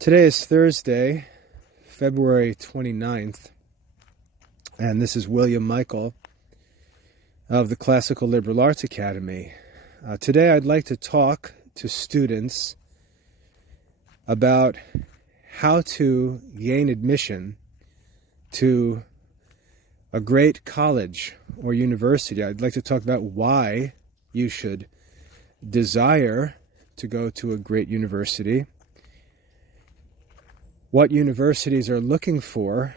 Today is Thursday, February 29th, and this is William Michael of the Classical Liberal Arts Academy. Today I'd like to talk to students about how to gain admission to a great college or university. I'd like to talk about why you should desire to go to a great university, what universities are looking for,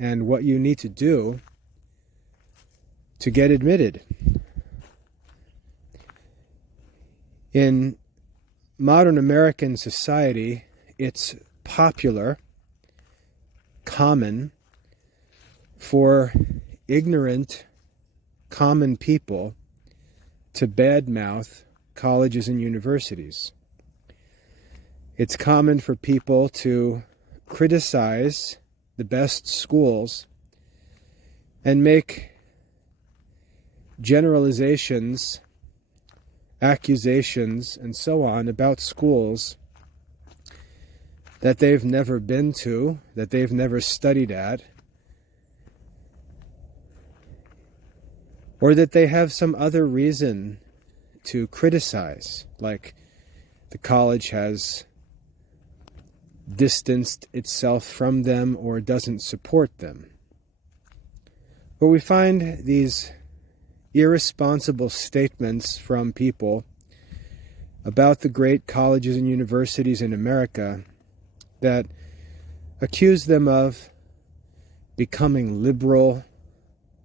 and what you need to do to get admitted. In modern American society, it's popular, common, for ignorant, common people to badmouth colleges and universities. It's common for people to criticize the best schools and make generalizations, accusations, and so on about schools that they've never been to, that they've never studied at, or that they have some other reason to criticize, like the college has distanced itself from them or doesn't support them. But we find these irresponsible statements from people about the great colleges and universities in America that accuse them of becoming liberal,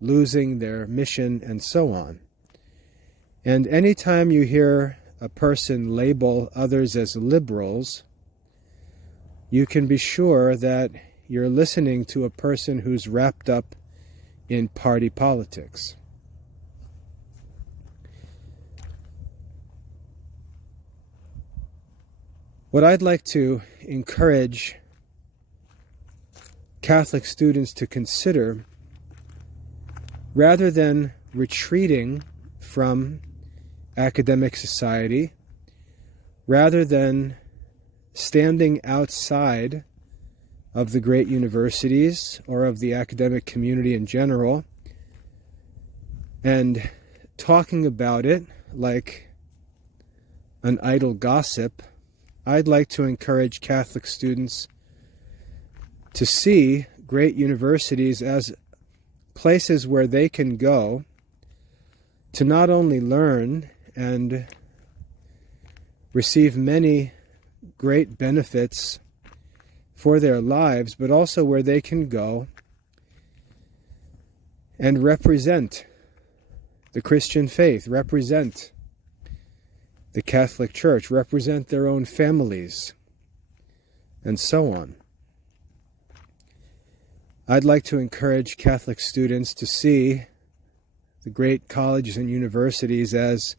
losing their mission, and so on. And anytime you hear a person label others as liberals, you can be sure that you're listening to a person who's wrapped up in party politics. What I'd like to encourage Catholic students to consider, rather than retreating from academic society, rather than standing outside of the great universities or of the academic community in general and talking about it like an idle gossip, I'd like to encourage Catholic students to see great universities as places where they can go to not only learn and receive many great benefits for their lives, but also where they can go and represent the Christian faith, represent the Catholic Church, represent their own families, and so on. I'd like to encourage Catholic students to see the great colleges and universities as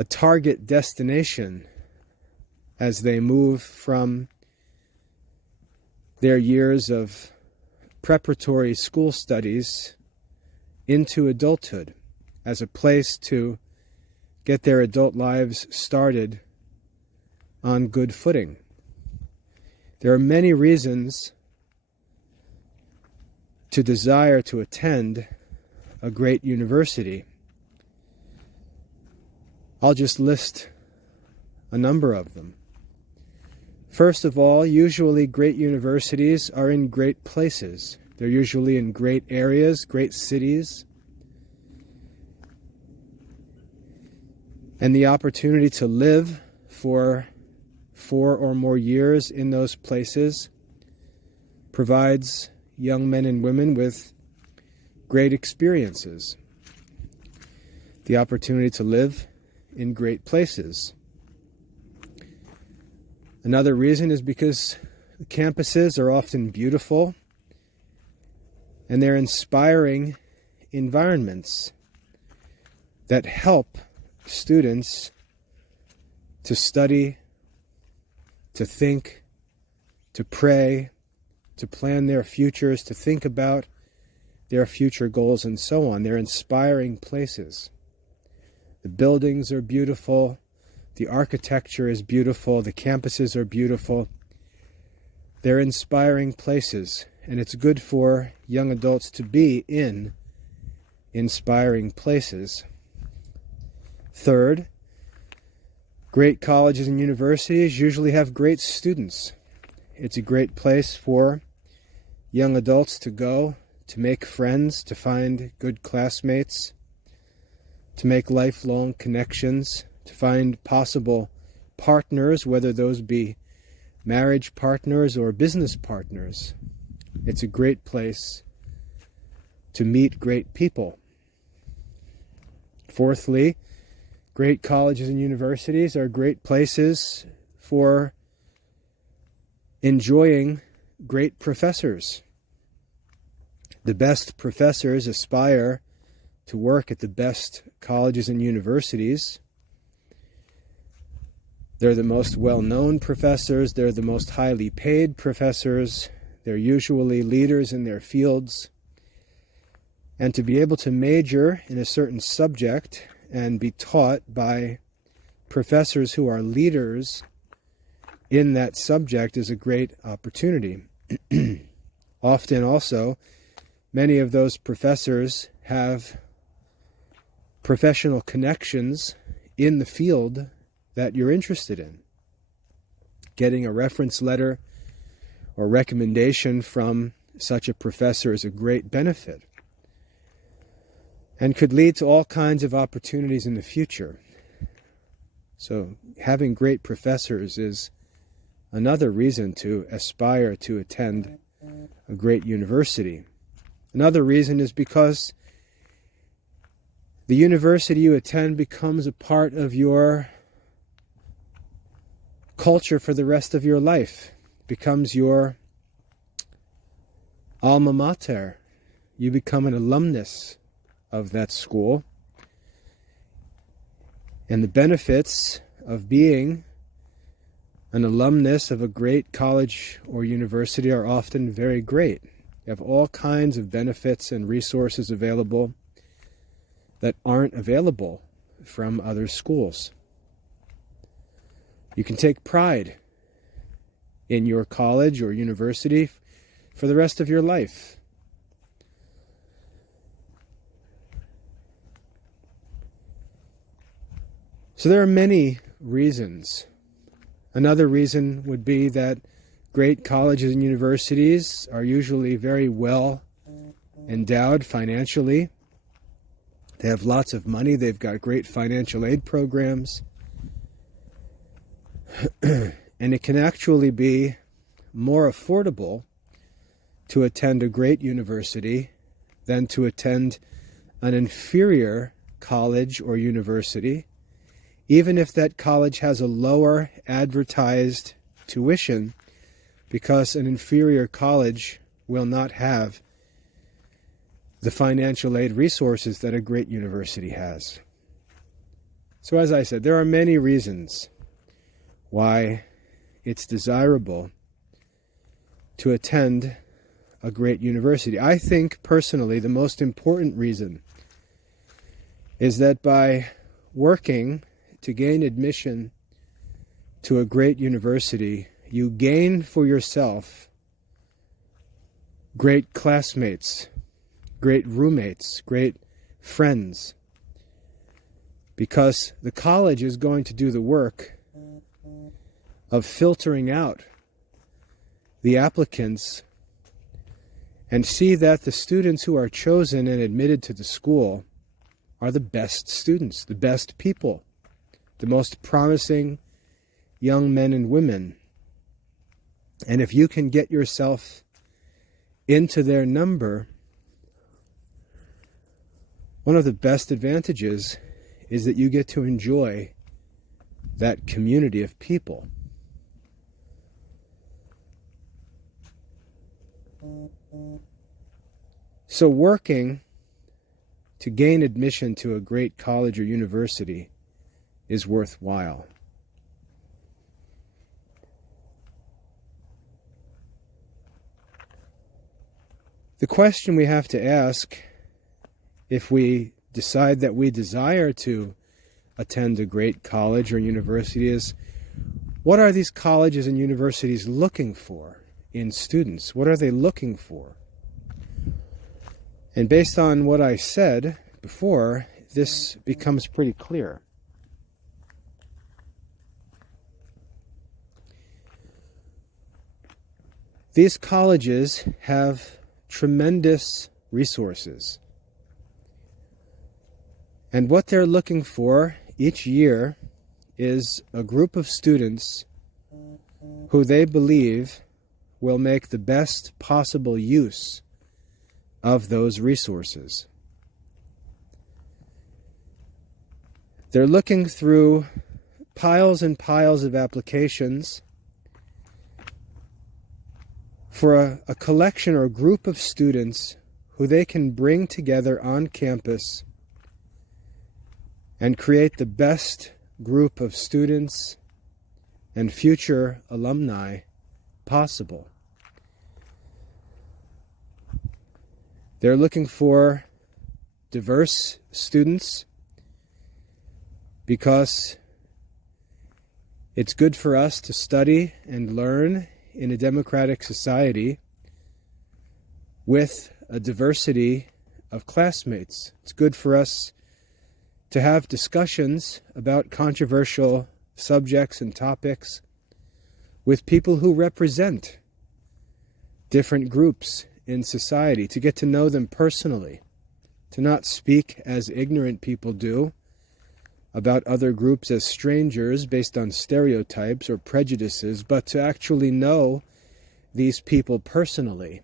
a target destination as they move from their years of preparatory school studies into adulthood, as a place to get their adult lives started on good footing. There are many reasons to desire to attend a great university. I'll just list a number of them. First of all, usually great universities are in great places. They're usually in great areas, great cities. And the opportunity to live for 4 or more years in those places provides young men and women with great experiences. The opportunity to live in great places. Another reason is because the campuses are often beautiful and they're inspiring environments that help students to study, to think, to pray, to plan their futures, to think about their future goals, and so on. They're inspiring places. The buildings are beautiful. The architecture is beautiful. The campuses are beautiful. They're inspiring places, and it's good for young adults to be in inspiring places. Third, great colleges and universities usually have great students. It's a great place for young adults to go, to make friends, to find good classmates, to make lifelong connections, to find possible partners, whether those be marriage partners or business partners. It's a great place to meet great people. Fourthly, great colleges and universities are great places for enjoying great professors. The best professors aspire to work at the best colleges and universities. They're the most well-known professors. They're the most highly paid professors. They're usually leaders in their fields. And to be able to major in a certain subject and be taught by professors who are leaders in that subject is a great opportunity. Often also, many of those professors have professional connections in the field that you're interested in. Getting a reference letter or recommendation from such a professor is a great benefit and could lead to all kinds of opportunities in the future. So having great professors is another reason to aspire to attend a great university. Another reason is because the university you attend becomes a part of your culture for the rest of your life, becomes your alma mater. You become an alumnus of that school. And the benefits of being an alumnus of a great college or university are often very great. You have all kinds of benefits and resources available that aren't available from other schools. You can take pride in your college or university for the rest of your life. So there are many reasons. Another reason would be that great colleges and universities are usually very well endowed financially. They have lots of money. They've got great financial aid programs. And it can actually be more affordable to attend a great university than to attend an inferior college or university, even if that college has a lower advertised tuition, because an inferior college will not have the financial aid resources that a great university has. So as I said, there are many reasons why it's desirable to attend a great university. I think personally the most important reason is that by working to gain admission to a great university, you gain for yourself great classmates, great roommates, great friends, because the college is going to do the work of filtering out the applicants and see that the students who are chosen and admitted to the school are the best students, the best people, the most promising young men and women. And if you can get yourself into their number, one of the best advantages is that you get to enjoy that community of people. So working to gain admission to a great college or university is worthwhile. The question we have to ask, if we decide that we desire to attend a great college or university is, what are these colleges and universities looking for in students? What are they looking for? And based on what I said before, this becomes pretty clear. These colleges have tremendous resources. And what they're looking for each year is a group of students who they believe will make the best possible use of those resources. They're looking through piles and piles of applications for a collection or a group of students who they can bring together on campus and create the best group of students and future alumni possible. They're looking for diverse students because it's good for us to study and learn in a democratic society with a diversity of classmates. It's good for us to have discussions about controversial subjects and topics with people who represent different groups in society, to get to know them personally, to not speak as ignorant people do about other groups as strangers based on stereotypes or prejudices, but to actually know these people personally,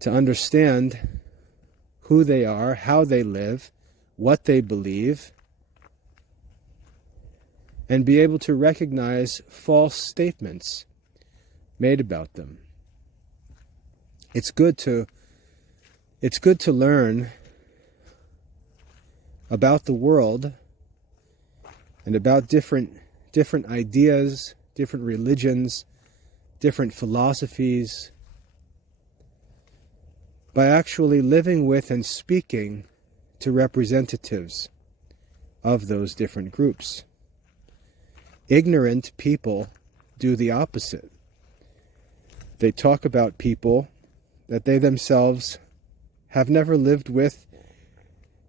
to understand who they are, how they live, what they believe, and be able to recognize false statements made about them. It's good to learn about the world and about different ideas, different religions, different philosophies, by actually living with and speaking to representatives of those different groups. Ignorant people do the opposite. They talk about people that they themselves have never lived with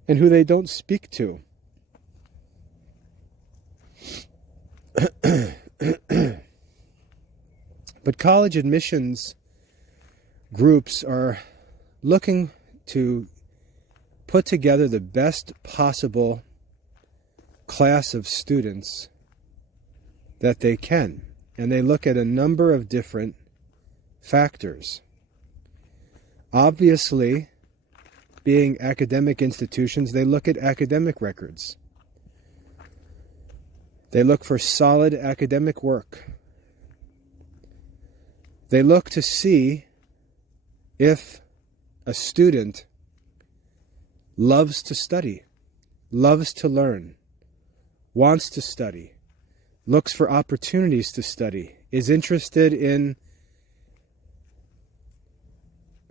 and who they don't speak to. But college admissions groups are looking to put together the best possible class of students that they can. And they look at a number of different factors. Obviously, being academic institutions, they look at academic records. They look for solid academic work. They look to see if a student loves to study, loves to learn, wants to study, looks for opportunities to study, is interested in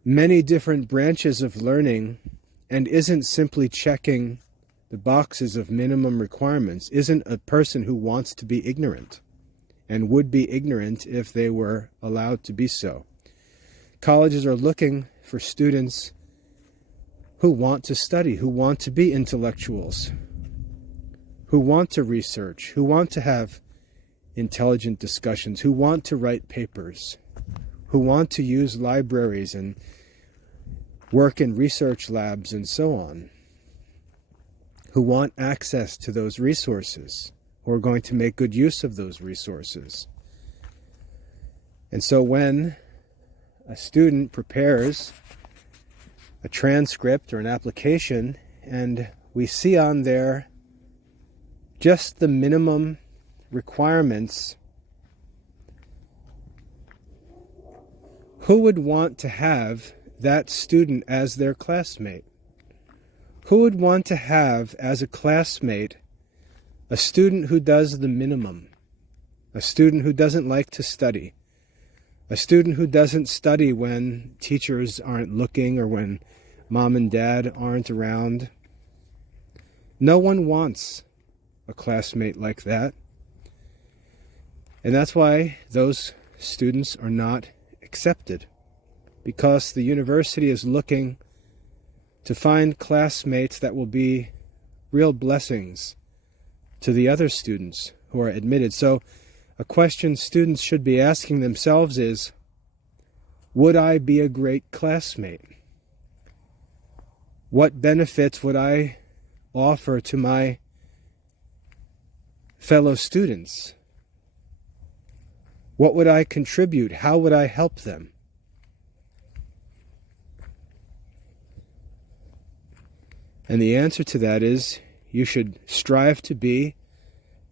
many different branches of learning, and isn't simply checking the boxes of minimum requirements, isn't a person who wants to be ignorant and would be ignorant if they were allowed to be so. Colleges are looking for students who want to study, who want to be intellectuals, who want to research, who want to have intelligent discussions, who want to write papers, who want to use libraries and work in research labs and so on, who want access to those resources, who are going to make good use of those resources. And so when a student prepares a transcript or an application and we see on there just the minimum requirements, who would want to have that student as their classmate? Who would want to have as a classmate a student who does the minimum, a student who doesn't like to study, a student who doesn't study when teachers aren't looking or when mom and dad aren't around, No one wants a classmate like that. And that's why those students are not accepted, because the university is looking to find classmates that will be real blessings to the other students who are admitted. So a question students should be asking themselves is, would I be a great classmate? What benefits would I offer to my fellow students? What would I contribute? How would I help them? And the answer to that is, you should strive to be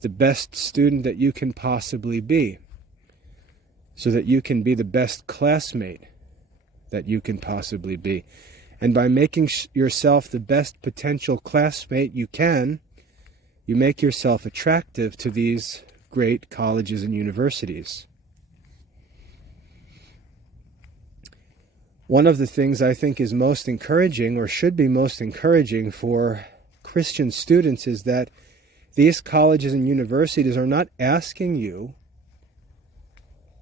the best student that you can possibly be, so that you can be the best classmate that you can possibly be. And by making yourself the best potential classmate you can, you make yourself attractive to these great colleges and universities. One of the things I think is most encouraging, or should be most encouraging for Christian students, is that these colleges and universities are not asking you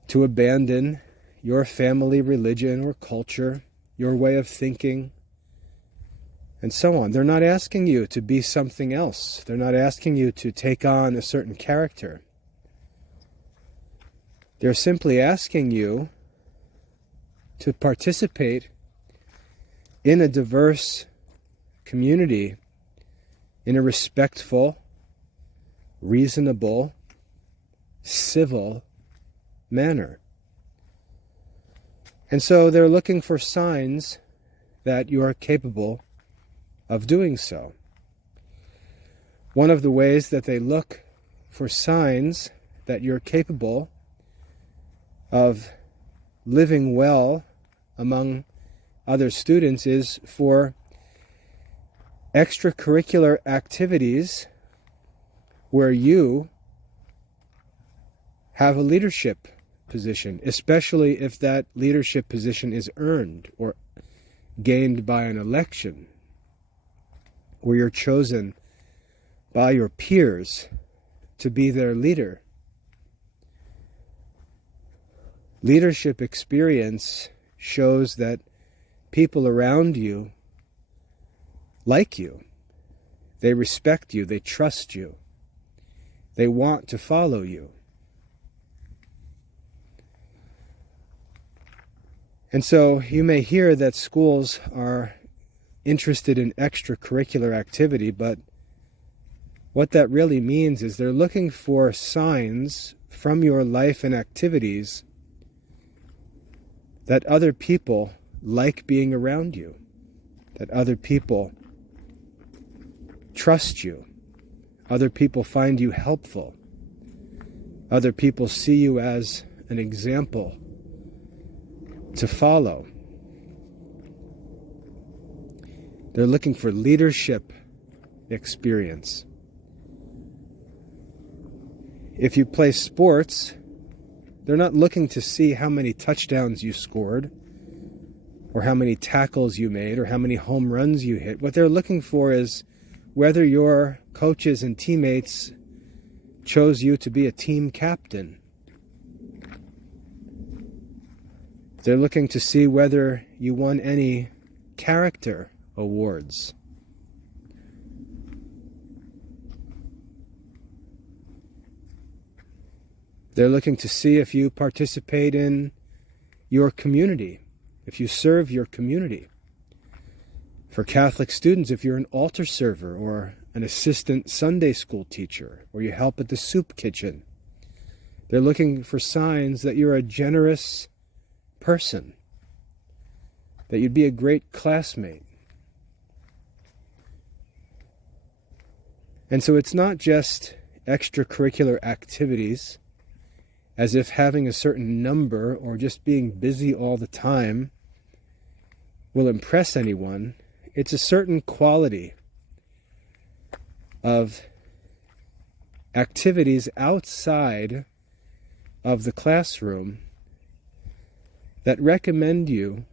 to abandon your family, religion, or culture, your way of thinking, and so on. They're not asking you to be something else. They're not asking you to take on a certain character. They're simply asking you to participate in a diverse community in a respectful, reasonable, civil manner. And so they're looking for signs that you are capable of doing so. One of the ways that they look for signs that you're capable of living well among other students is for extracurricular activities where you have a leadership position, especially if that leadership position is earned or gained by an election, where you're chosen by your peers to be their leader. Leadership experience shows that people around you like you. They respect you. They trust you. They want to follow you. And so you may hear that schools are interested in extracurricular activity, but what that really means is they're looking for signs from your life and activities that other people like being around you, that other people trust you, other people find you helpful, other people see you as an example to follow. They're looking for leadership experience. If you play sports, they're not looking to see how many touchdowns you scored, or how many tackles you made, or how many home runs you hit. What they're looking for is whether your coaches and teammates chose you to be a team captain. They're looking to see whether you won any character awards. They're looking to see if you participate in your community, if you serve your community. For Catholic students, if you're an altar server or an assistant Sunday school teacher, or you help at the soup kitchen, they're looking for signs that you're a generous person, that you'd be a great classmate. And so it's not just extracurricular activities, as if having a certain number or just being busy all the time will impress anyone. It's a certain quality of activities outside of the classroom that recommend you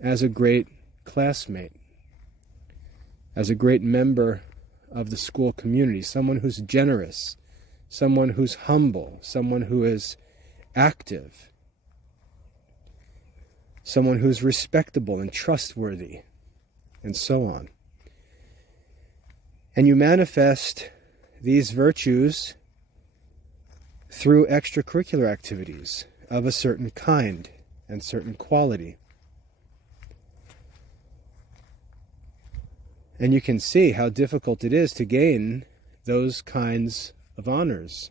as a great classmate, as a great member of the school community, someone who's generous, someone who's humble, someone who is active, someone who's respectable and trustworthy, and so on. And you manifest these virtues through extracurricular activities of a certain kind and certain quality. And you can see how difficult it is to gain those kinds of honors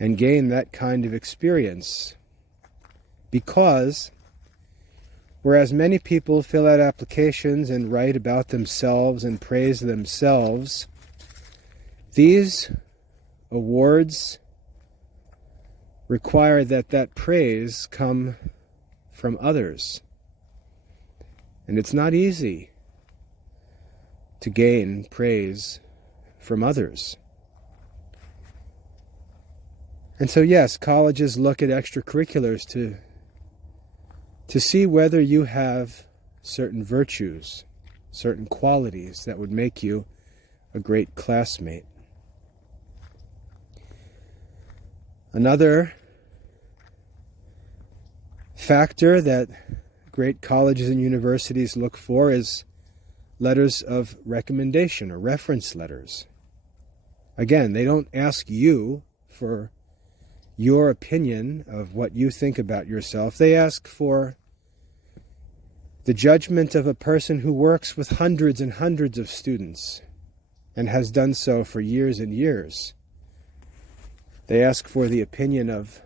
and gain that kind of experience, because whereas many people fill out applications and write about themselves and praise themselves, these awards require that that praise come from others. And it's not easy to gain praise from others. And so yes, colleges look at extracurriculars to see whether you have certain virtues, certain qualities that would make you a great classmate. Another factor that great colleges and universities look for is letters of recommendation or reference letters. Again, they don't ask you for your opinion of what you think about yourself. They ask for the judgment of a person who works with hundreds and hundreds of students and has done so for years and years. They ask for the opinion of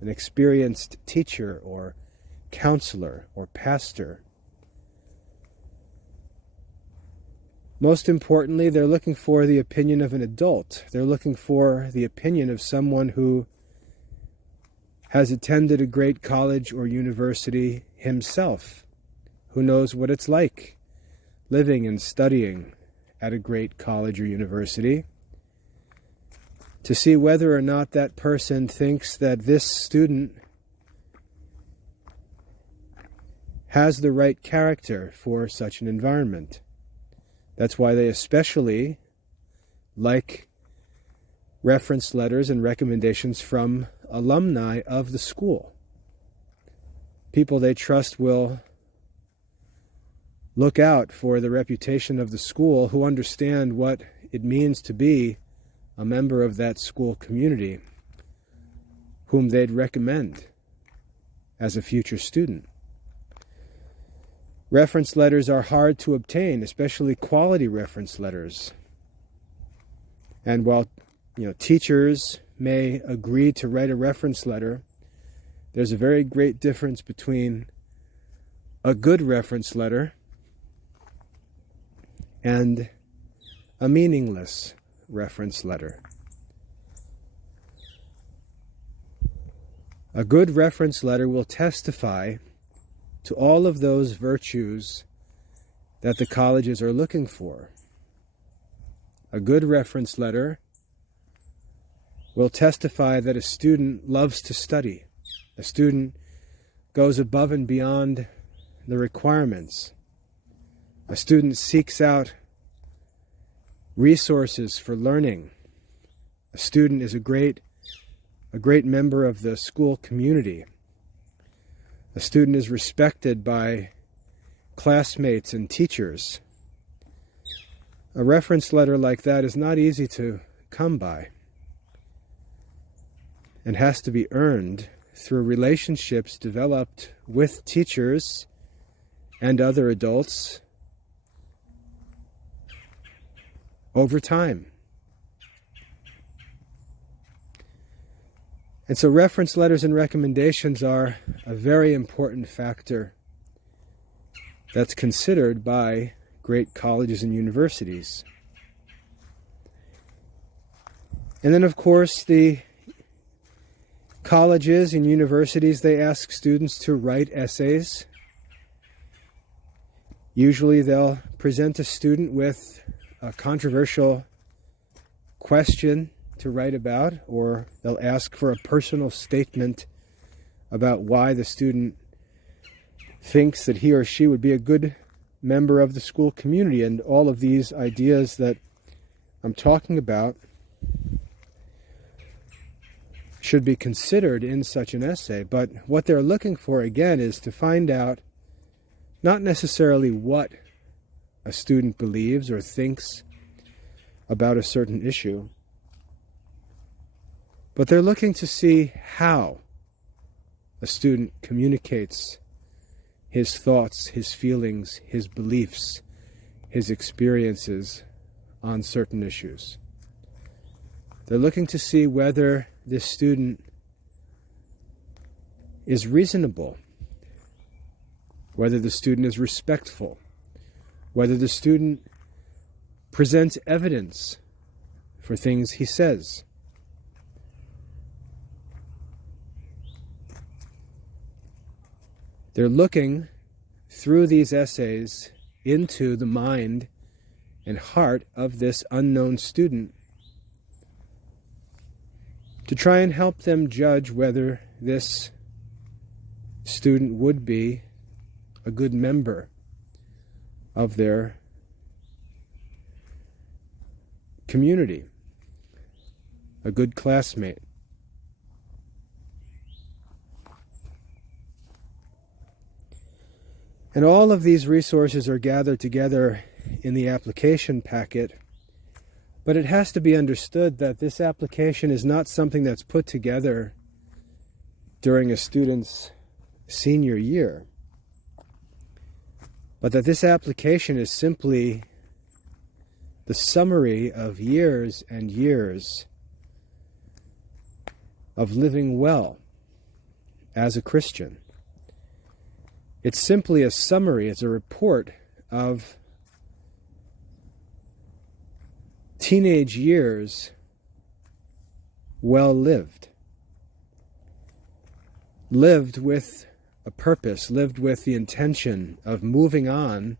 an experienced teacher or counselor or pastor. Most importantly, they're looking for the opinion of an adult. They're looking for the opinion of someone who has attended a great college or university himself, who knows what it's like living and studying at a great college or university, to see whether or not that person thinks that this student has the right character for such an environment. That's why they especially like reference letters and recommendations from alumni of the school. People they trust will look out for the reputation of the school, who understand what it means to be a member of that school community, whom they'd recommend as a future student. Reference letters are hard to obtain, especially quality reference letters. And while teachers may agree to write a reference letter, there's a very great difference between a good reference letter and a meaningless reference letter. A good reference letter will testify to all of those virtues that the colleges are looking for. A good reference letter will testify that a student loves to study. A student goes above and beyond the requirements. A student seeks out resources for learning. A student is a great member of the school community. A student is respected by classmates and teachers. A reference letter like that is not easy to come by and has to be earned through relationships developed with teachers and other adults over time. And so reference letters and recommendations are a very important factor that's considered by great colleges and universities. And then, of course, the colleges and universities, they ask students to write essays. Usually they'll present a student with a controversial question to write about, or they'll ask for a personal statement about why the student thinks that he or she would be a good member of the school community. And all of these ideas that I'm talking about should be considered in such an essay. But what they're looking for, again, is to find out not necessarily what a student believes or thinks about a certain issue, but they're looking to see how a student communicates his thoughts, his feelings, his beliefs, his experiences on certain issues. They're looking to see whether this student is reasonable, whether the student is respectful, whether the student presents evidence for things he says. They're looking through these essays into the mind and heart of this unknown student to try and help them judge whether this student would be a good member of their community, a good classmate. And all of these resources are gathered together in the application packet, but it has to be understood that this application is not something that's put together during a student's senior year, but that this application is simply the summary of years and years of living well as a Christian. It's simply a summary, it's a report of teenage years well lived. Lived with a purpose, lived with the intention of moving on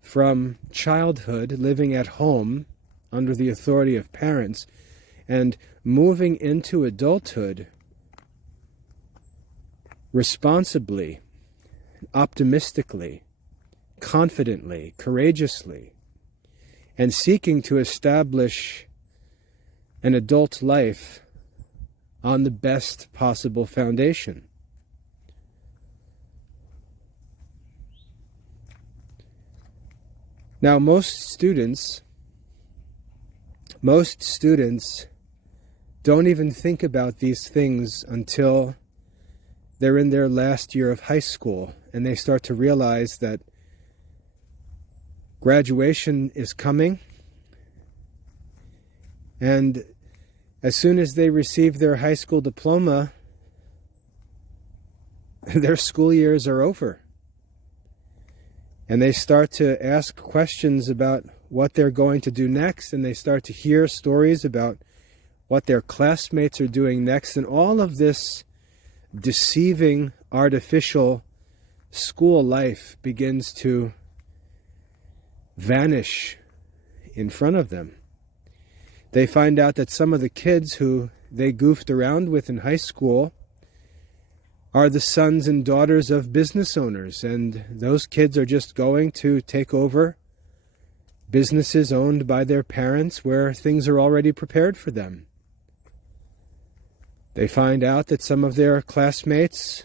from childhood, living at home under the authority of parents, and moving into adulthood responsibly, optimistically, confidently, courageously, and seeking to establish an adult life on the best possible foundation. Now, most students don't even think about these things until they're in their last year of high school, and they start to realize that graduation is coming, and as soon as they receive their high school diploma, their school years are over. And they start to ask questions about what they're going to do next, and they start to hear stories about what their classmates are doing next, and all of this deceiving, artificial school life begins to vanish in front of them. They find out that some of the kids who they goofed around with in high school are the sons and daughters of business owners, and those kids are just going to take over businesses owned by their parents where things are already prepared for them. They find out that some of their classmates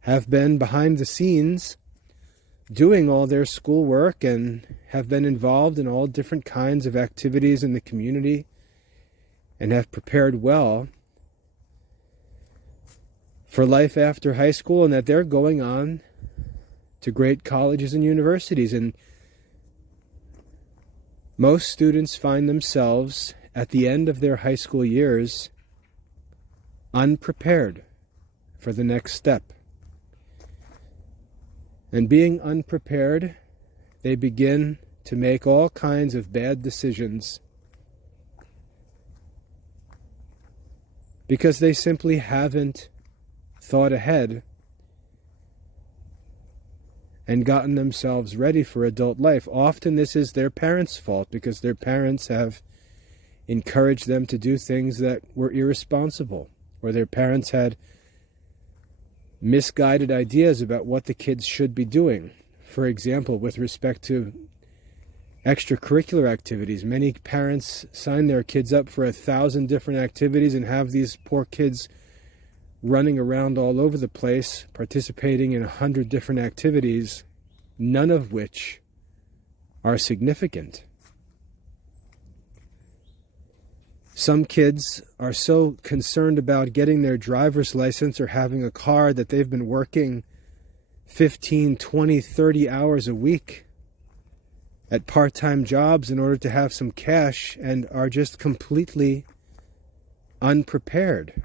have been behind the scenes doing all their schoolwork and have been involved in all different kinds of activities in the community and have prepared well for life after high school, and that they're going on to great colleges and universities. And most students find themselves at the end of their high school years unprepared for the next step. And being unprepared, they begin to make all kinds of bad decisions because they simply haven't thought ahead and gotten themselves ready for adult life. Often this is their parents' fault because their parents have encouraged them to do things that were irresponsible, or their parents had misguided ideas about what the kids should be doing. for example, with respect to extracurricular activities. Many parents sign their kids up for 1,000 different activities and have these poor kids running around all over the place, participating in 100 different activities, none of which are significant. Some kids are so concerned about getting their driver's license or having a car that they've been working 15, 20, 30 hours a week at part-time jobs in order to have some cash, and are just completely unprepared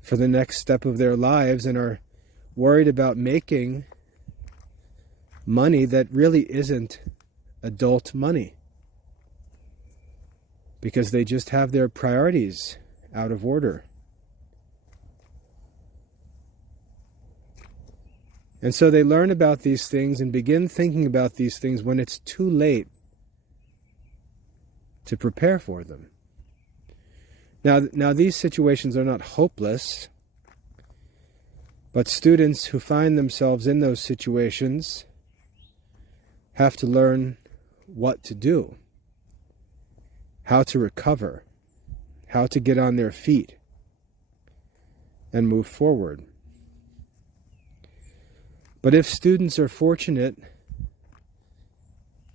for the next step of their lives, and are worried about making money that really isn't adult money, because they just have their priorities out of order. And so they learn about these things and begin thinking about these things when it's too late to prepare for them. Now these situations are not hopeless, but students who find themselves in those situations have to learn what to do, how to recover, how to get on their feet and move forward. But if students are fortunate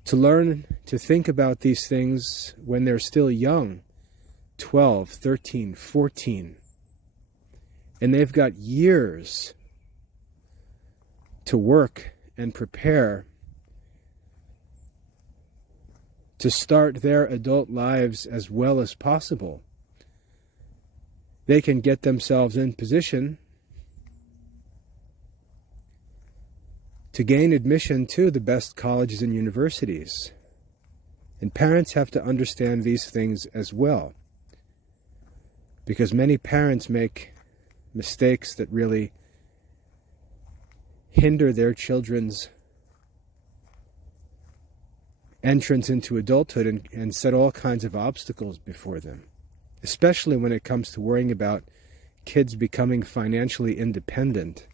to learn to think about these things when they're still young, 12, 13, 14, and they've got years to work and prepare to start their adult lives as well as possible, they can get themselves in position to gain admission to the best colleges and universities. And parents have to understand these things as well, because many parents make mistakes that really hinder their children's entrance into adulthood and set all kinds of obstacles before them, especially when it comes to worrying about kids becoming financially independent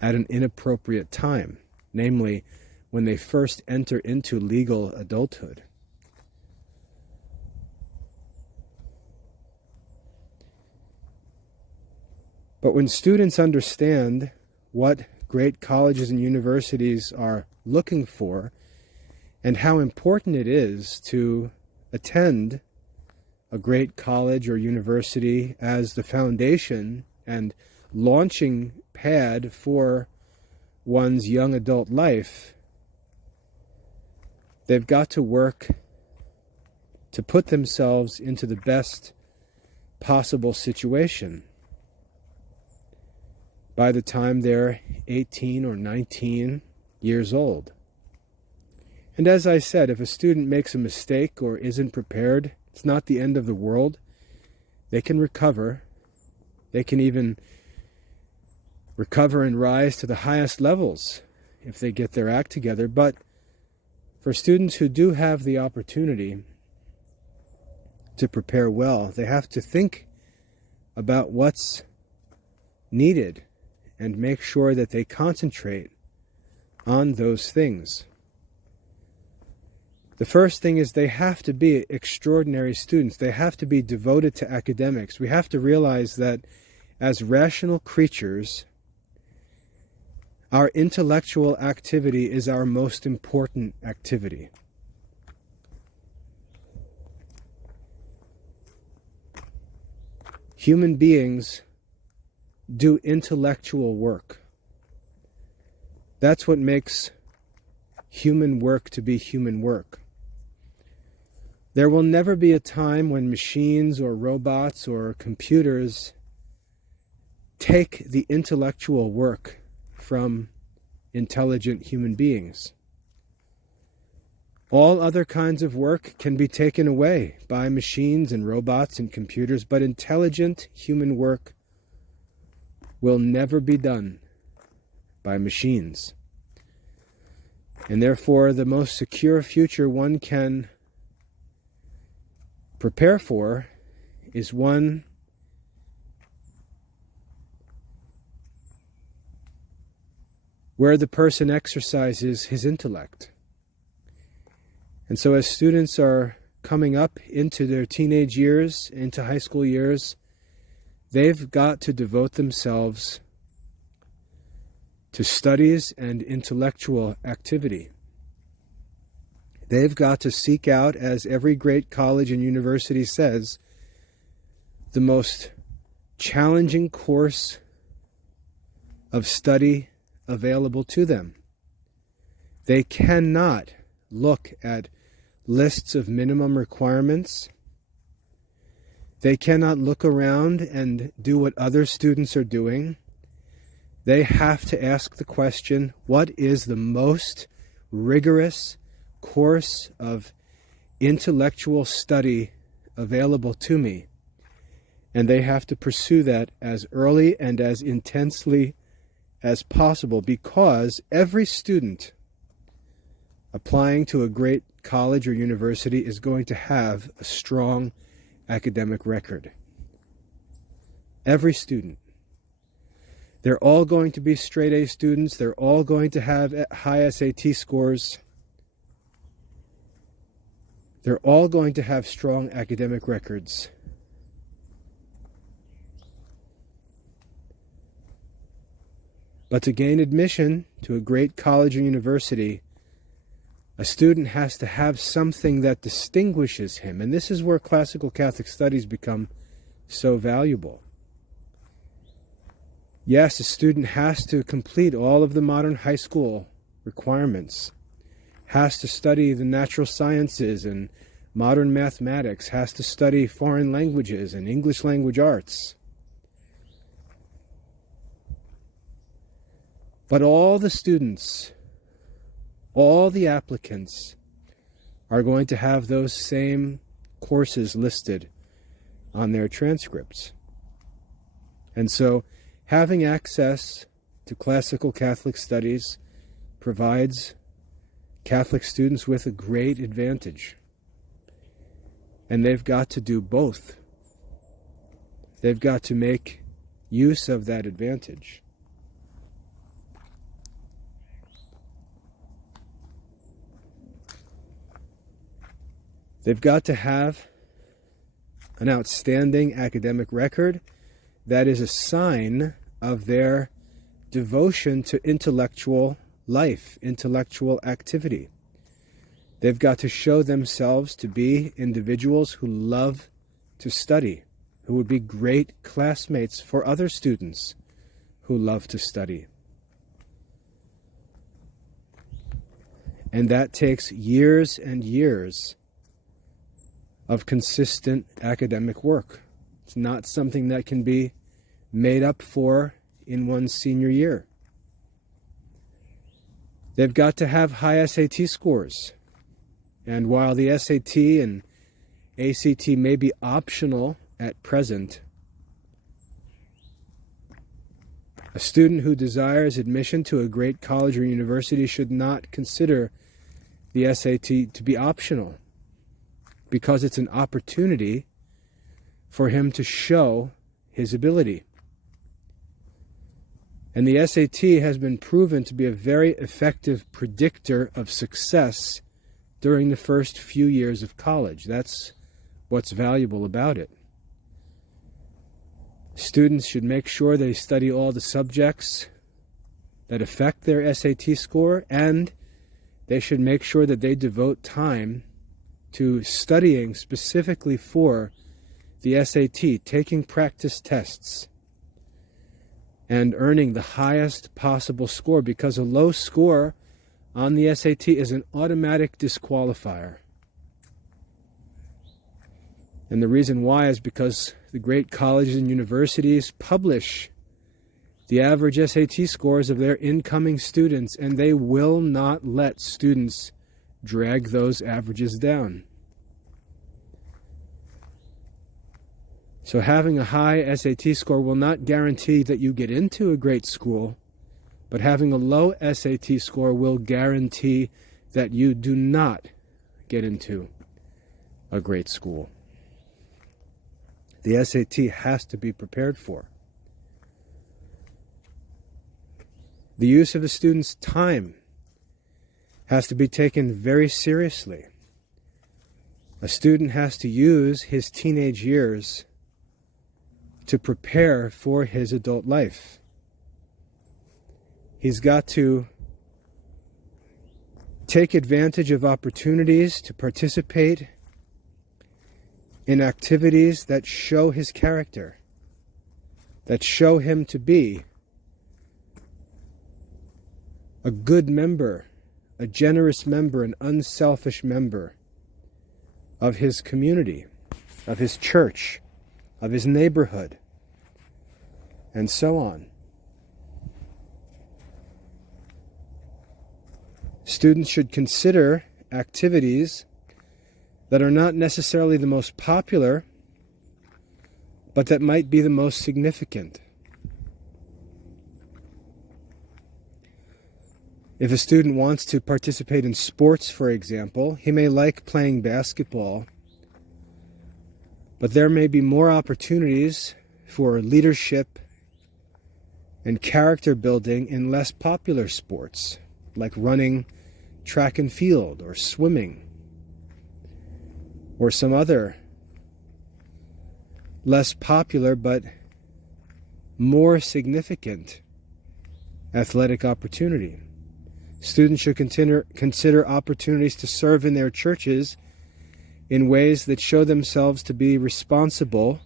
at an inappropriate time, namely when they first enter into legal adulthood. But when students understand what great colleges and universities are looking for, and how important it is to attend a great college or university as the foundation and launching pad for one's young adult life, they've got to work to put themselves into the best possible situation by the time they're 18 or 19 years old. And as I said, if a student makes a mistake or isn't prepared, it's not the end of the world. They can recover. They can even recover and rise to the highest levels if they get their act together. But for students who do have the opportunity to prepare well, they have to think about what's needed and make sure that they concentrate on those things. The first thing is they have to be extraordinary students. They have to be devoted to academics. We have to realize that as rational creatures, our intellectual activity is our most important activity. Human beings do intellectual work. That's what makes human work to be human work. There will never be a time when machines or robots or computers take the intellectual work from intelligent human beings. All other kinds of work can be taken away by machines and robots and computers, but intelligent human work will never be done by machines. And therefore, the most secure future one can prepare for is one where the person exercises his intellect. And so as students are coming up into their teenage years, into high school years, they've got to devote themselves to studies and intellectual activity. They've got to seek out, as every great college and university says, the most challenging course of study available to them. They cannot look at lists of minimum requirements. They cannot look around and do what other students are doing. They have to ask the question, what is the most rigorous course of intellectual study available to me? And they have to pursue that as early and as intensely as possible, because every student applying to a great college or university is going to have a strong academic record. Every student. They're all going to be straight A students. They're all going to have high SAT scores. They're all going to have strong academic records. But to gain admission to a great college or university, a student has to have something that distinguishes him. And this is where classical Catholic studies become so valuable. Yes, a student has to complete all of the modern high school requirements, has to study the natural sciences and modern mathematics, has to study foreign languages and English language arts. But all the students, all the applicants are going to have those same courses listed on their transcripts. And so having access to classical Catholic studies provides Catholic students with a great advantage. And they've got to do both. They've got to make use of that advantage. They've got to have an outstanding academic record that is a sign of their devotion to intellectual life, intellectual activity. They've got to show themselves to be individuals who love to study, who would be great classmates for other students who love to study. And that takes years and years of consistent academic work. It's not something that can be made up for in one's senior year. They've got to have high SAT scores. And while the SAT and ACT may be optional at present, a student who desires admission to a great college or university should not consider the SAT to be optional, because it's an opportunity for him to show his ability. And the SAT has been proven to be a very effective predictor of success during the first few years of college. That's what's valuable about it. Students should make sure they study all the subjects that affect their SAT score, and they should make sure that they devote time to studying specifically for the SAT, taking practice tests, and earning the highest possible score, because a low score on the SAT is an automatic disqualifier. And the reason why is because the great colleges and universities publish the average SAT scores of their incoming students, and they will not let students drag those averages down. So having a high SAT score will not guarantee that you get into a great school, but having a low SAT score will guarantee that you do not get into a great school. The SAT has to be prepared for. The use of a student's time has to be taken very seriously. A student has to use his teenage years to prepare for his adult life. He's got to take advantage of opportunities to participate in activities that show his character, that show him to be a good member, a generous member, an unselfish member of his community, of his church, of his neighborhood, and so on. Students should consider activities that are not necessarily the most popular, but that might be the most significant. If a student wants to participate in sports, for example, he may like playing basketball, but there may be more opportunities for leadership and character building in less popular sports, like running track and field or swimming or some other less popular but more significant athletic opportunity. Students should consider opportunities to serve in their churches in ways that show themselves to be responsible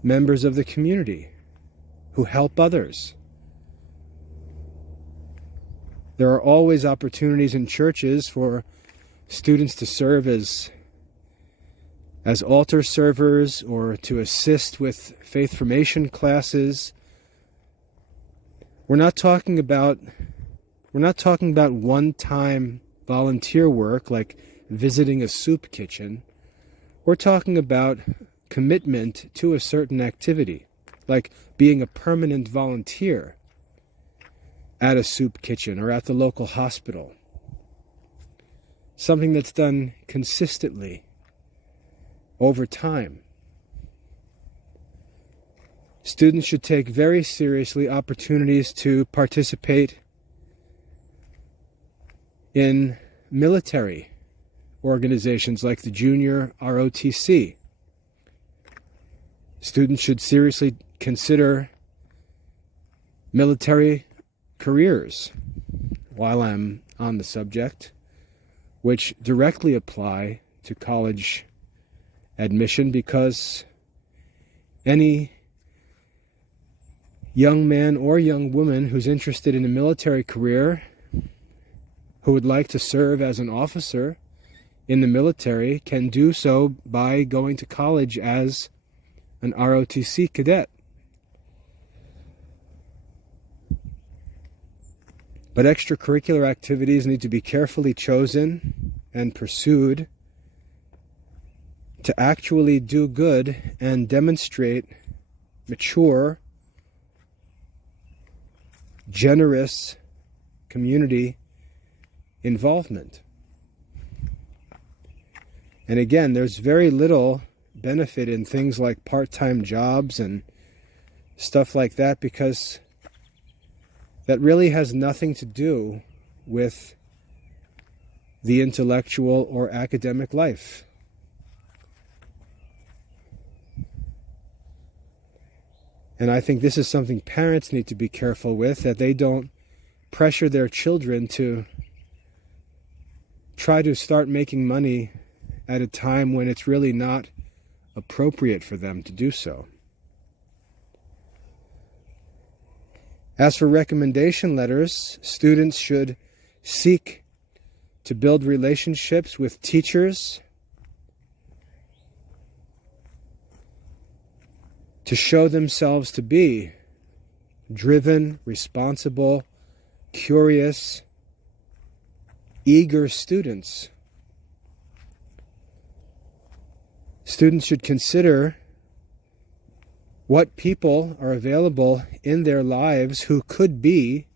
members of the community who help others. There are always opportunities in churches for students to serve as altar servers or to assist with faith formation classes. We're not talking about one-time volunteer work like visiting a soup kitchen. We're talking about commitment to a certain activity, like being a permanent volunteer at a soup kitchen or at the local hospital. Something that's done consistently over time. Students should take very seriously opportunities to participate in military organizations like the Junior ROTC. Students should seriously consider military careers, while I'm on the subject, which directly apply to college admission, because any young man or young woman who's interested in a military career, who would like to serve as an officer in the military, can do so by going to college as an ROTC cadet. But extracurricular activities need to be carefully chosen and pursued to actually do good and demonstrate mature, generous community involvement. And again, there's very little benefit in things like part-time jobs and stuff like that, because that really has nothing to do with the intellectual or academic life. And I think this is something parents need to be careful with, that they don't pressure their children to try to start making money at a time when it's really not appropriate for them to do so. As for recommendation letters, students should seek to build relationships with teachers, to show themselves to be driven, responsible, curious, eager students. Students should consider what people are available in their lives who could be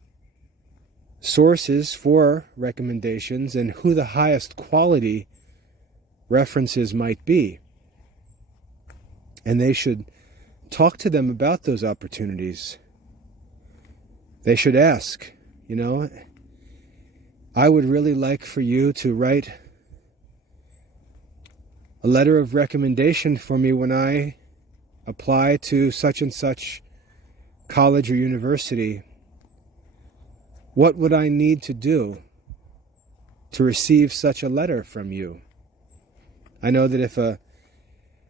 sources for recommendations, and who the highest quality references might be. And they should talk to them about those opportunities. They should ask, I would really like for you to write a letter of recommendation for me when I apply to such and such college or university. What would I need to do to receive such a letter from you? I know that if a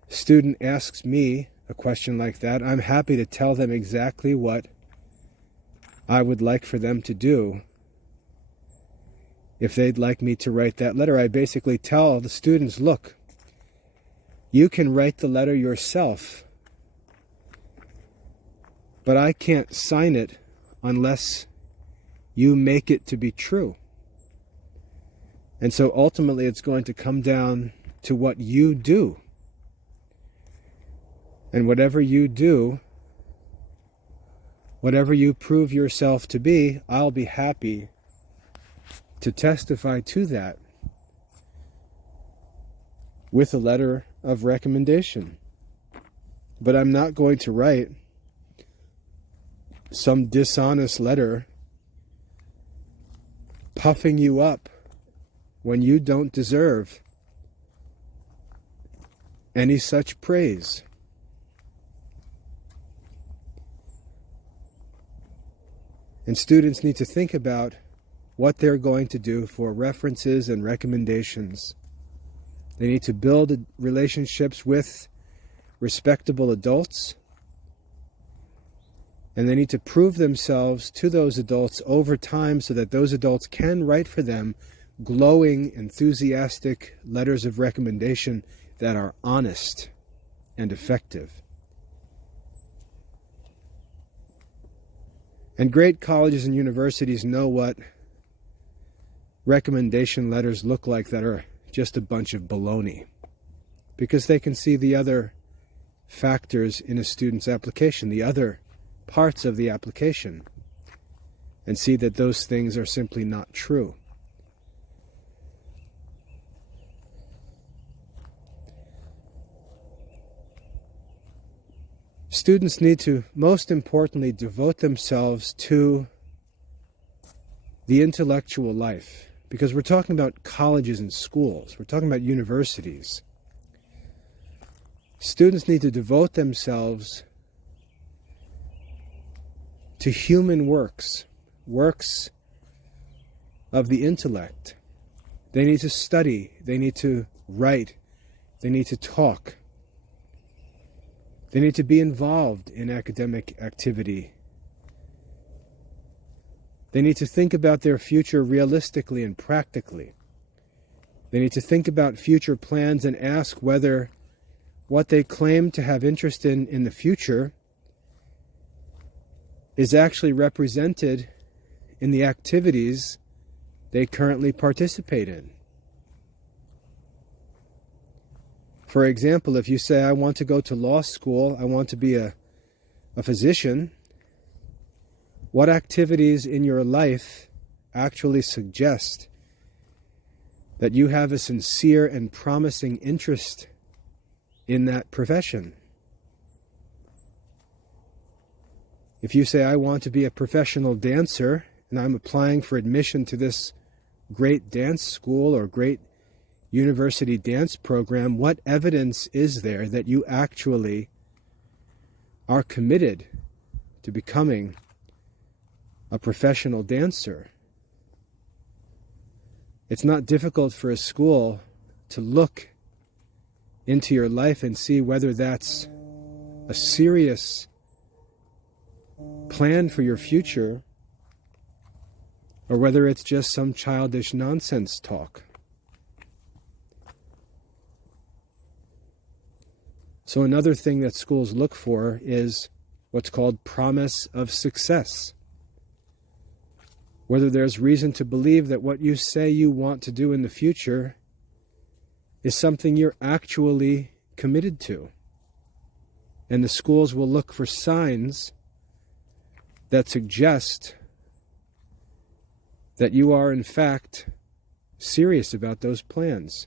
student asks me a question like that, I'm happy to tell them exactly what I would like for them to do. If they'd like me to write that letter, I basically tell the students, look, you can write the letter yourself, but I can't sign it unless you make it to be true. And so ultimately it's going to come down to what you do. And whatever you do, whatever you prove yourself to be, I'll be happy to testify to that with a letter of recommendation. But I'm not going to write some dishonest letter puffing you up when you don't deserve any such praise. And students need to think about what they're going to do for references and recommendations. They need to build relationships with respectable adults, and they need to prove themselves to those adults over time so that those adults can write for them glowing, enthusiastic letters of recommendation that are honest and effective. And great colleges and universities know what recommendation letters look like that are just a bunch of baloney, because they can see the other factors in a student's application, the other parts of the application, and see that those things are simply not true. Students need to, most importantly, devote themselves to the intellectual life, because we're talking about colleges and schools. We're talking about universities. Students need to devote themselves to human works, works of the intellect. They need to study, they need to write, they need to talk. They need to be involved in academic activity. They need to think about their future realistically and practically. They need to think about future plans and ask whether what they claim to have interest in the future is actually represented in the activities they currently participate in. For example, if you say, I want to go to law school, I want to be a physician, what activities in your life actually suggest that you have a sincere and promising interest in that profession? If you say, I want to be a professional dancer, and I'm applying for admission to this great dance school or great university dance program, what evidence is there that you actually are committed to becoming a professional dancer? It's not difficult for a school to look into your life and see whether that's a serious plan for your future or whether it's just some childish nonsense talk. So another thing that schools look for is what's called promise of success. Whether there's reason to believe that what you say you want to do in the future is something you're actually committed to. And the schools will look for signs that suggest that you are in fact serious about those plans.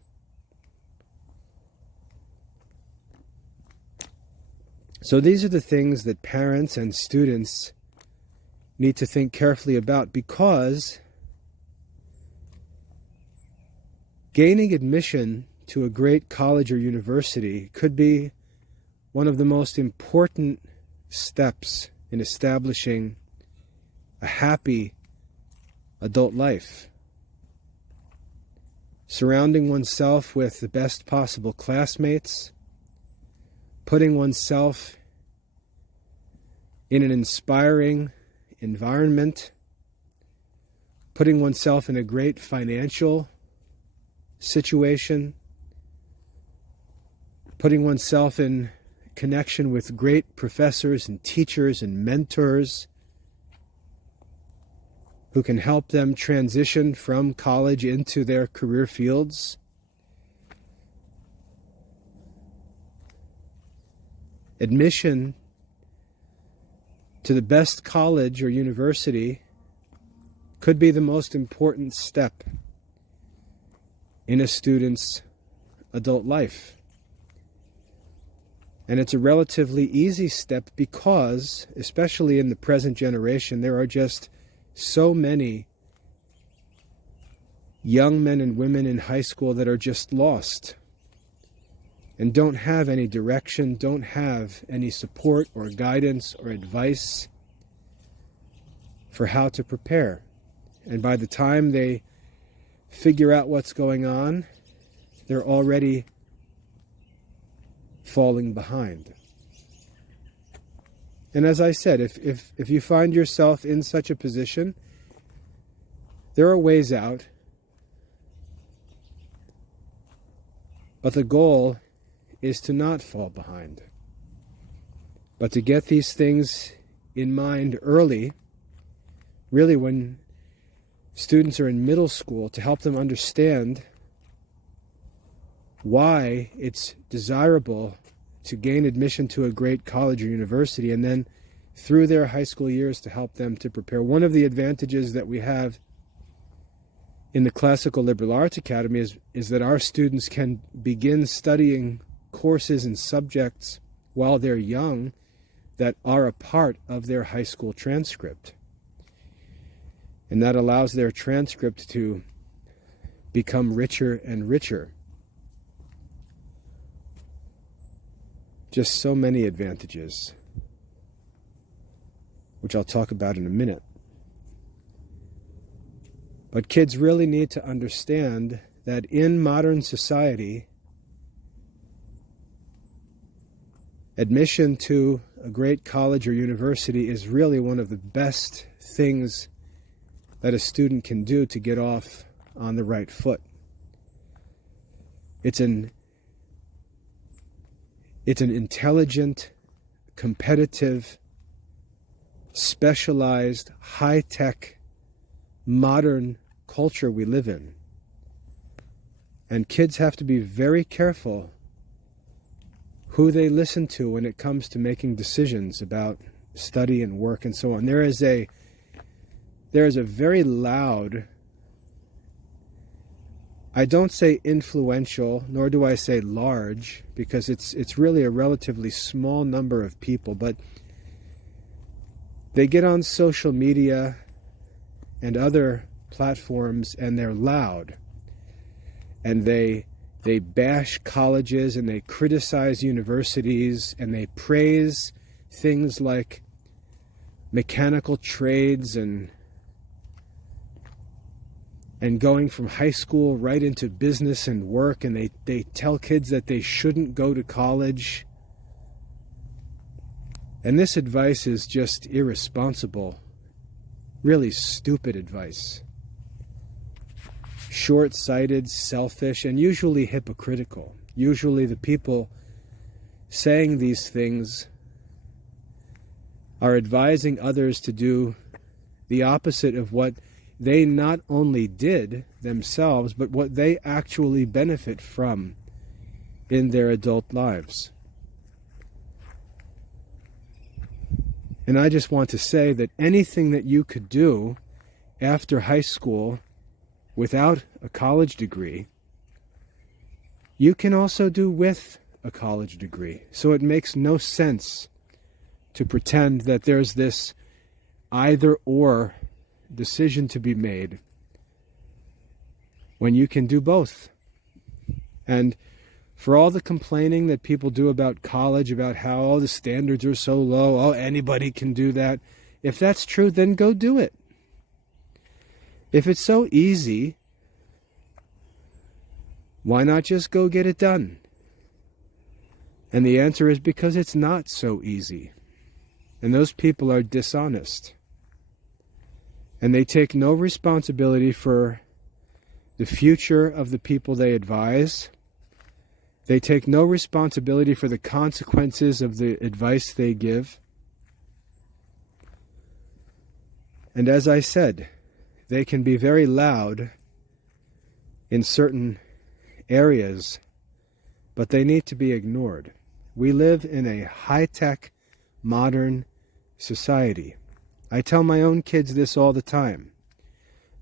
So these are the things that parents and students need to think carefully about, because gaining admission to a great college or university could be one of the most important steps in establishing a happy adult life. Surrounding oneself with the best possible classmates, putting oneself in an inspiring environment, putting oneself in a great financial situation, putting oneself in connection with great professors and teachers and mentors who can help them transition from college into their career fields. Admission to the best college or university could be the most important step in a student's adult life. And it's a relatively easy step because, especially in the present generation, there are just so many young men and women in high school that are just lost and don't have any direction, don't have any support or guidance or advice for how to prepare. And by the time they figure out what's going on, they're already falling behind. And as I said, if you find yourself in such a position, there are ways out. But the goal is to not fall behind, but to get these things in mind early, really when students are in middle school, to help them understand why it's desirable to gain admission to a great college or university, and then through their high school years to help them to prepare. One of the advantages that we have in the Classical Liberal Arts Academy is that our students can begin studying courses and subjects while they're young that are a part of their high school transcript. And that allows their transcript to become richer and richer. Just so many advantages, which I'll talk about in a minute. But kids really need to understand that in modern society, admission to a great college or university is really one of the best things that a student can do to get off on the right foot. It's an intelligent, competitive, specialized, high-tech, modern culture we live in. And kids have to be very careful who they listen to when it comes to making decisions about study and work and so on. There is a very loud, I don't say influential, nor do I say large, because it's really a relatively small number of people, but they get on social media and other platforms and they're loud. And they bash colleges and they criticize universities and they praise things like mechanical trades and going from high school right into business and work, and they tell kids that they shouldn't go to college. And this advice is just irresponsible, really stupid advice. Short-sighted, selfish, and usually hypocritical. Usually the people saying these things are advising others to do the opposite of what they not only did themselves, but what they actually benefit from in their adult lives. And I just want to say that anything that you could do after high school without a college degree, you can also do with a college degree. So it makes no sense to pretend that there's this either or decision to be made when you can do both. And for all the complaining that people do about college, about how the standards are so low, anybody can do that. If that's true, then go do it. If it's so easy, why not just go get it done? And the answer is because it's not so easy. And those people are dishonest. And they take no responsibility for the future of the people they advise. They take no responsibility for the consequences of the advice they give. And as I said, they can be very loud in certain areas, but they need to be ignored. We live in a high-tech, modern society. I tell my own kids this all the time.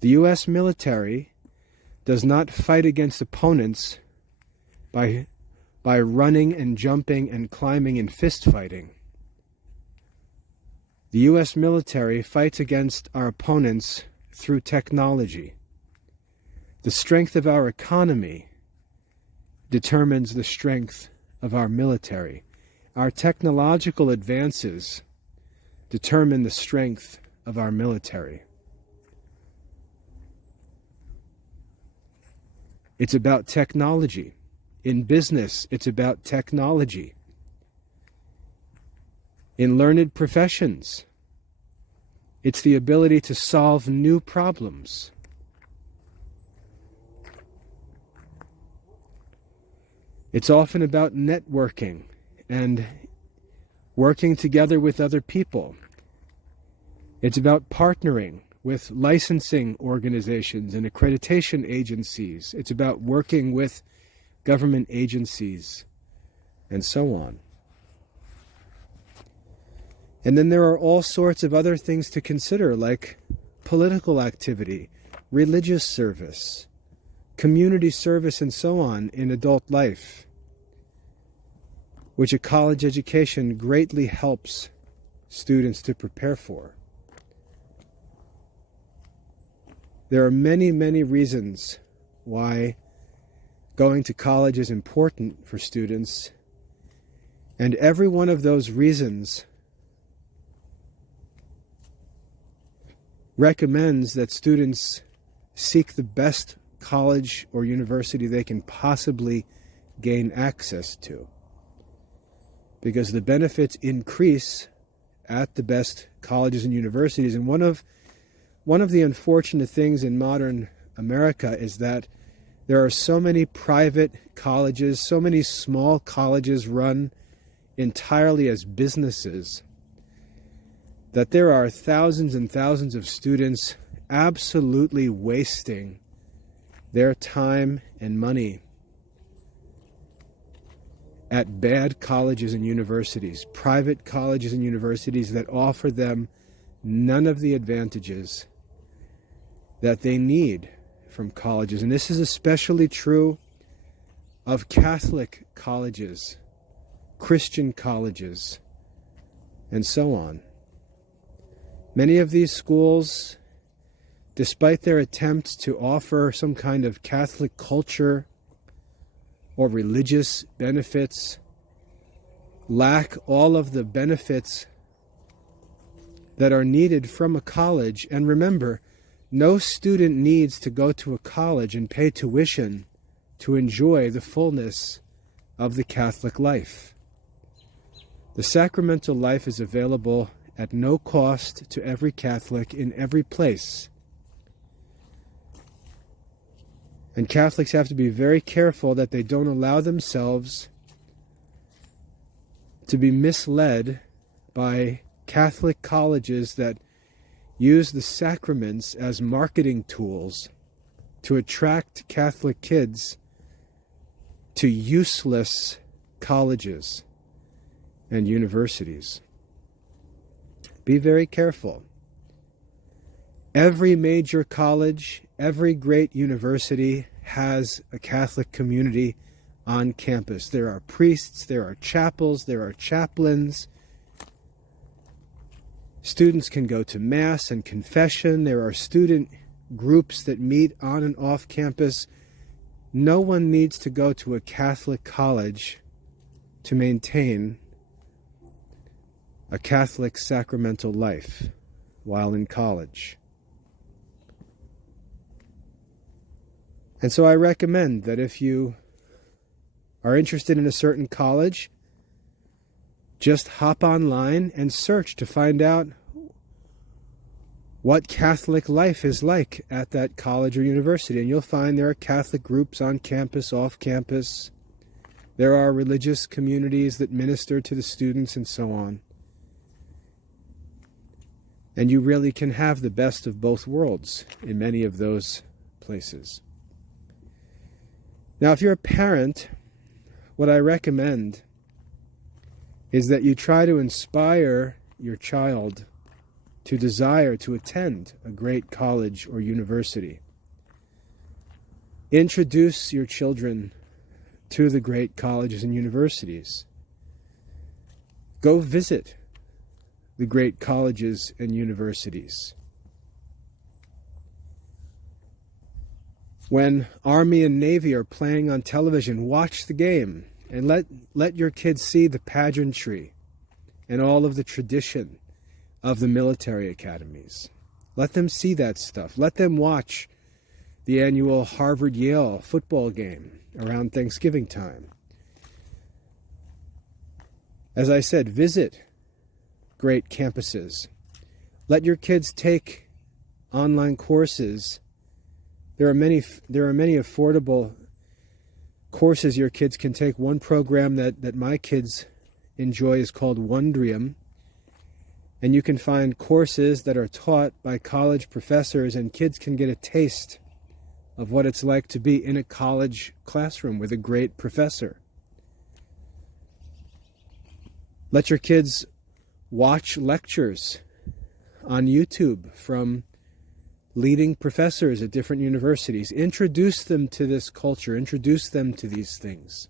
The U.S. military does not fight against opponents by running and jumping and climbing and fist fighting. The U.S. military fights against our opponents through technology. The strength of our economy determines the strength of our military. Our technological advances determine the strength of our military. It's about technology. In business, it's about technology. In learned professions, it's the ability to solve new problems. It's often about networking and working together with other people. It's about partnering with licensing organizations and accreditation agencies. It's about working with government agencies and so on. And then there are all sorts of other things to consider, like political activity, religious service, community service, and so on in adult life, which a college education greatly helps students to prepare for. There are many, many reasons why going to college is important for students, and every one of those reasons recommends that students seek the best college or university they can possibly gain access to, because the benefits increase at the best colleges and universities. And one of the unfortunate things in modern America is that there are so many private colleges, so many small colleges run entirely as businesses, that there are thousands and thousands of students absolutely wasting their time and money at bad colleges and universities, private colleges and universities that offer them none of the advantages that they need from colleges. And this is especially true of Catholic colleges, Christian colleges, and so on. Many of these schools, despite their attempts to offer some kind of Catholic culture or religious benefits, lack all of the benefits that are needed from a college. And remember, no student needs to go to a college and pay tuition to enjoy the fullness of the Catholic life. The sacramental life is available at no cost to every Catholic in every place. And Catholics have to be very careful that they don't allow themselves to be misled by Catholic colleges that use the sacraments as marketing tools to attract Catholic kids to useless colleges and universities. Be very careful. Every major college, every great university has a Catholic community on campus. There are priests, there are chapels, there are chaplains. Students can go to Mass and confession. There are student groups that meet on and off campus. No one needs to go to a Catholic college to maintain a Catholic sacramental life while in college. And so I recommend that if you are interested in a certain college, just hop online and search to find out what Catholic life is like at that college or university. And you'll find there are Catholic groups on campus, off campus. There are religious communities that minister to the students and so on. And you really can have the best of both worlds in many of those places. Now, if you're a parent, what I recommend is that you try to inspire your child to desire to attend a great college or university. Introduce your children to the great colleges and universities. Go visit the great colleges and universities. When Army and Navy are playing on television, watch the game and let your kids see the pageantry and all of the tradition of the military academies. Let them see that stuff. Let them watch the annual Harvard-Yale football game around Thanksgiving time. As I said, visit great campuses. Let your kids take online courses. There are many affordable courses your kids can take. One program that my kids enjoy is called Wondrium. And you can find courses that are taught by college professors, and kids can get a taste of what it's like to be in a college classroom with a great professor. Let your kids watch lectures on YouTube from leading professors at different universities. Introduce them to this culture. Introduce them to these things.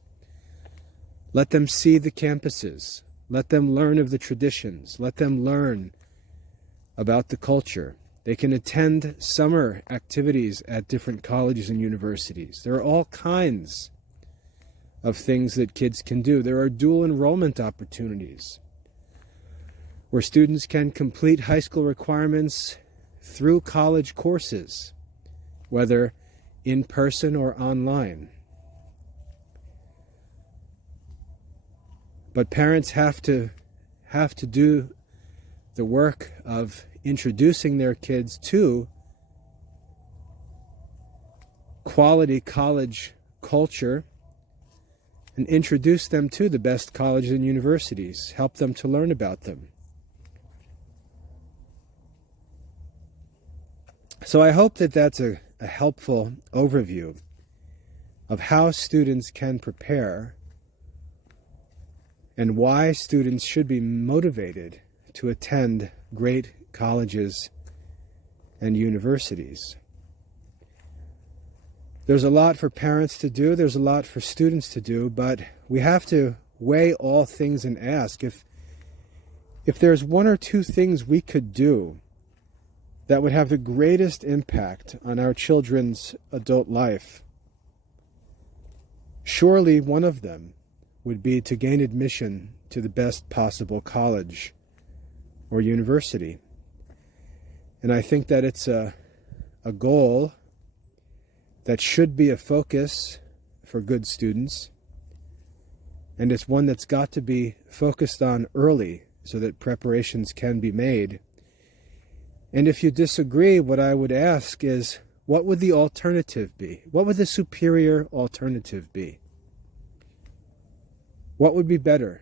Let them see the campuses. Let them learn of the traditions. Let them learn about the culture. They can attend summer activities at different colleges and universities. There are all kinds of things that kids can do. There are dual enrollment opportunities where students can complete high school requirements through college courses, whether in person or online. But parents have to do the work of introducing their kids to quality college culture and introduce them to the best colleges and universities. Help them to learn about them. So I hope that that's a helpful overview of how students can prepare and why students should be motivated to attend great colleges and universities. There's a lot for parents to do, there's a lot for students to do, but we have to weigh all things and ask if there's one or two things we could do that would have the greatest impact on our children's adult life. Surely one of them would be to gain admission to the best possible college or university. And I think that it's a goal that should be a focus for good students. And it's one that's got to be focused on early so that preparations can be made. And if you disagree, what I would ask is, what would the alternative be? What would the superior alternative be? What would be better?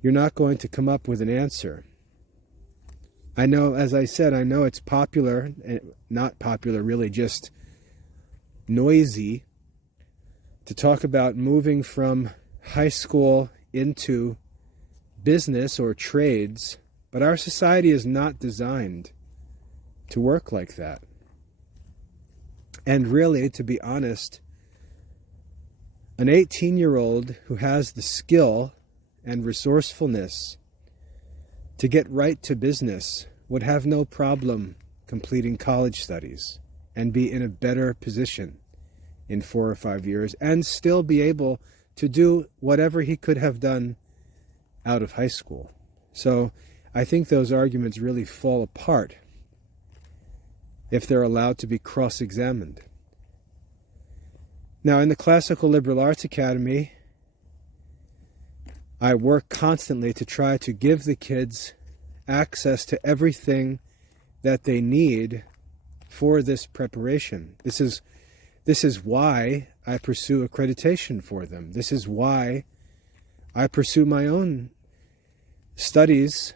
You're not going to come up with an answer. I know, as I said, I know it's popular, not popular, really just noisy, to talk about moving from high school into business or trades, but our society is not designed to work like that. And really, to be honest, an 18-year-old who has the skill and resourcefulness to get right to business would have no problem completing college studies and be in a better position in 4 or 5 years and still be able to do whatever he could have done out of high school. So I think those arguments really fall apart if they're allowed to be cross-examined. Now, in the Classical Liberal Arts Academy, I work constantly to try to give the kids access to everything that they need for this preparation. This is why I pursue accreditation for them. This is why I pursue my own studies,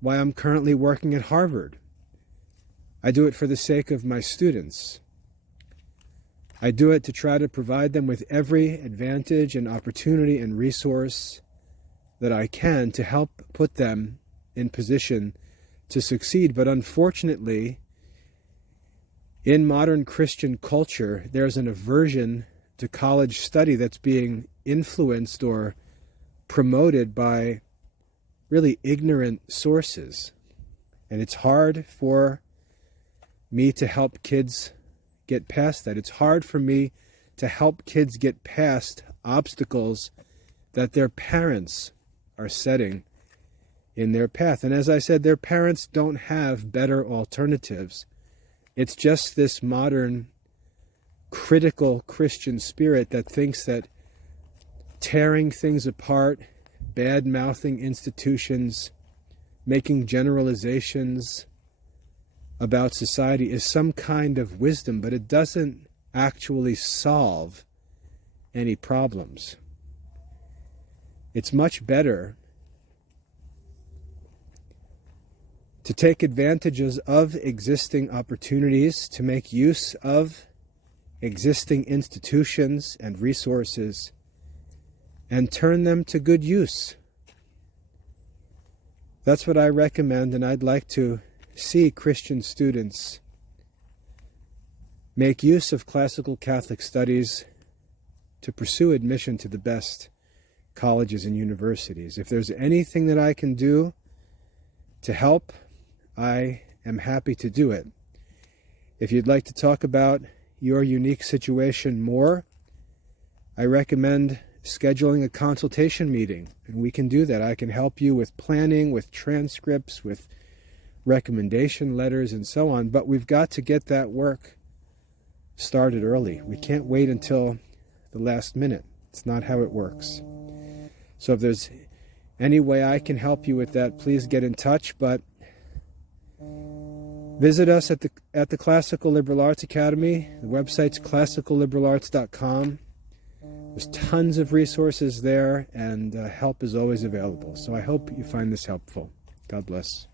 why I'm currently working at Harvard. I do it for the sake of my students. I do it to try to provide them with every advantage and opportunity and resource that I can to help put them in position to succeed. But unfortunately, in modern Christian culture, there's an aversion to college study that's being influenced or promoted by really ignorant sources. And it's hard for me to help kids get past that. It's hard for me to help kids get past obstacles that their parents are setting in their path. And as I said, their parents don't have better alternatives. It's just this modern critical Christian spirit that thinks that tearing things apart, bad-mouthing institutions, making generalizations about society is some kind of wisdom, but it doesn't actually solve any problems. It's much better to take advantages of existing opportunities, to make use of existing institutions and resources, and turn them to good use. That's what I recommend, and I'd like to see Christian students make use of classical Catholic studies to pursue admission to the best colleges and universities. If there's anything that I can do to help, I am happy to do it. If you'd like to talk about your unique situation more, I recommend scheduling a consultation meeting, and we can do that. I can help you with planning, with transcripts, with recommendation letters, and so on. But we've got to get that work started early. We can't wait until the last minute. It's not how it works. So if there's any way I can help you with that, please get in touch. But visit us at the Classical Liberal Arts Academy. The website's classicalliberalarts.com. There's tons of resources there, and help is always available. So I hope you find this helpful. God bless.